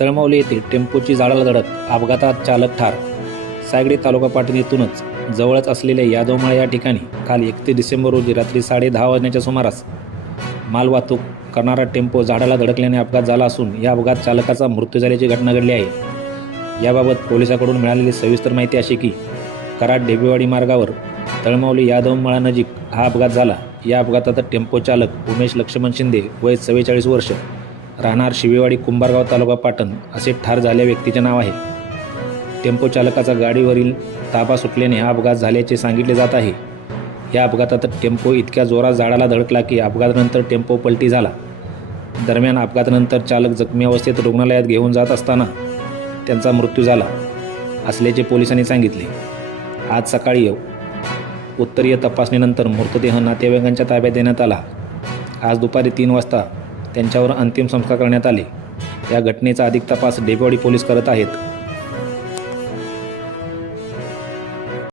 तळमावली येथे टेम्पोची झाडाला धडक अपघातात चालक ठार. सायगडी तालुका पाटण येथूनच जवळच असलेल्या यादवमाळा या ठिकाणी काल एकतीस डिसेंबर रोजी रात्री साडे दहा वाजण्याच्या सुमारास मालवाहतूक करणारा टेम्पो झाडाला धडकल्याने अपघात झाला असून या अपघात चालकाचा मृत्यू झाल्याची घटना घडली आहे. याबाबत पोलिसांकडून मिळालेली सविस्तर माहिती अशी की कराड डेबेवाडी मार्गावर तळमावली यादवमाळा नजीक हा अपघात झाला. या अपघातात टेम्पो चालक उमेश लक्ष्मण शिंदे वय चव्वेचाळीस वर्ष राहणार शिवेवाडी कुंभारगाव तालुका पाटण असे ठार झालेल्या व्यक्तीचे नाव आहे. टेम्पो चालकाचा गाडीवरील ताबा सुटल्याने हा अपघात झाल्याचे सांगितले जात आहे. या अपघातात टेम्पो इतक्या जोरात झाडाला धडकला की अपघातानंतर टेम्पो पलटी झाला. दरम्यान अपघातानंतर चालक जखमी अवस्थेत रुग्णालयात घेऊन जात असताना त्यांचा मृत्यू झाला असल्याचे पोलिसांनी सांगितले. आज सकाळी उत्तरीय तपासणीनंतर मृतदेह नातेवाईकांच्या ताब्यात देण्यात आला. आज दुपारी तीन वाजता त्यांच्यावर अंतिम संस्कार करण्यात आले. या घटनेचा अधिक तपास डेपेवाडी पोलीस करत आहेत.